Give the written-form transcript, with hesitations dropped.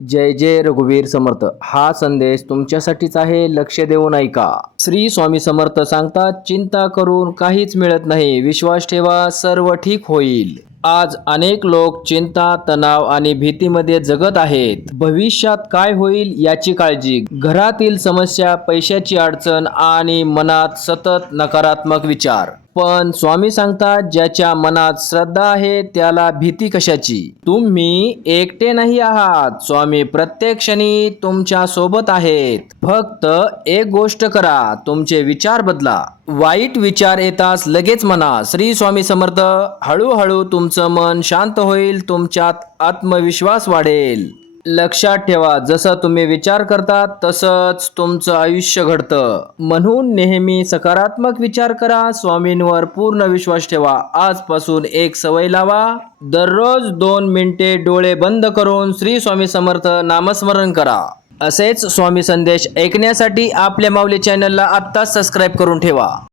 जय जय रघुवीर समर्थ. हा संदेश तुमच्यासाठीच आहे. लक्ष देऊन ऐका. श्री स्वामी समर्थ सांगतात, चिंता करून काहीच मिळत नाही. विश्वास ठेवा, सर्व ठीक होईल. आज अनेक लोक चिंता, तणाव आणि भीतीमध्ये जगत आहेत. भविष्यात काय होईल याची काळजी, घरातील समस्या, पैशाची अडचण आणि मनात सतत नकारात्मक विचार. पण स्वामी सांगतात, ज्याच्या मनात श्रद्धा आहे त्याला भीती कशाची. तुम्ही एकटे नाही आहात. स्वामी प्रत्येक क्षणी तुमच्या सोबत आहेत. फक्त एक गोष्ट करा, तुमचे विचार बदला. वाईट विचार येताच लगेच म्हणा श्री स्वामी समर्थ. हळूहळू तुमचं मन शांत होईल, तुमच्यात आत्मविश्वास वाढेल. लक्षात ठेवा, जसं तुम्ही विचार करता तसंच तुमचं आयुष्य घडतं. म्हणून नेहमी सकारात्मक विचार करा. स्वामींवर पूर्ण विश्वास ठेवा. आजपासून एक सवय लावा. दररोज 2 मिनिटे डोळे बंद करून श्री स्वामी समर्थ नामस्मरण करा. असेच स्वामी संदेश ऐकण्यासाठी आपल्या माऊली चॅनलला आत्ताच सबस्क्राईब करून ठेवा.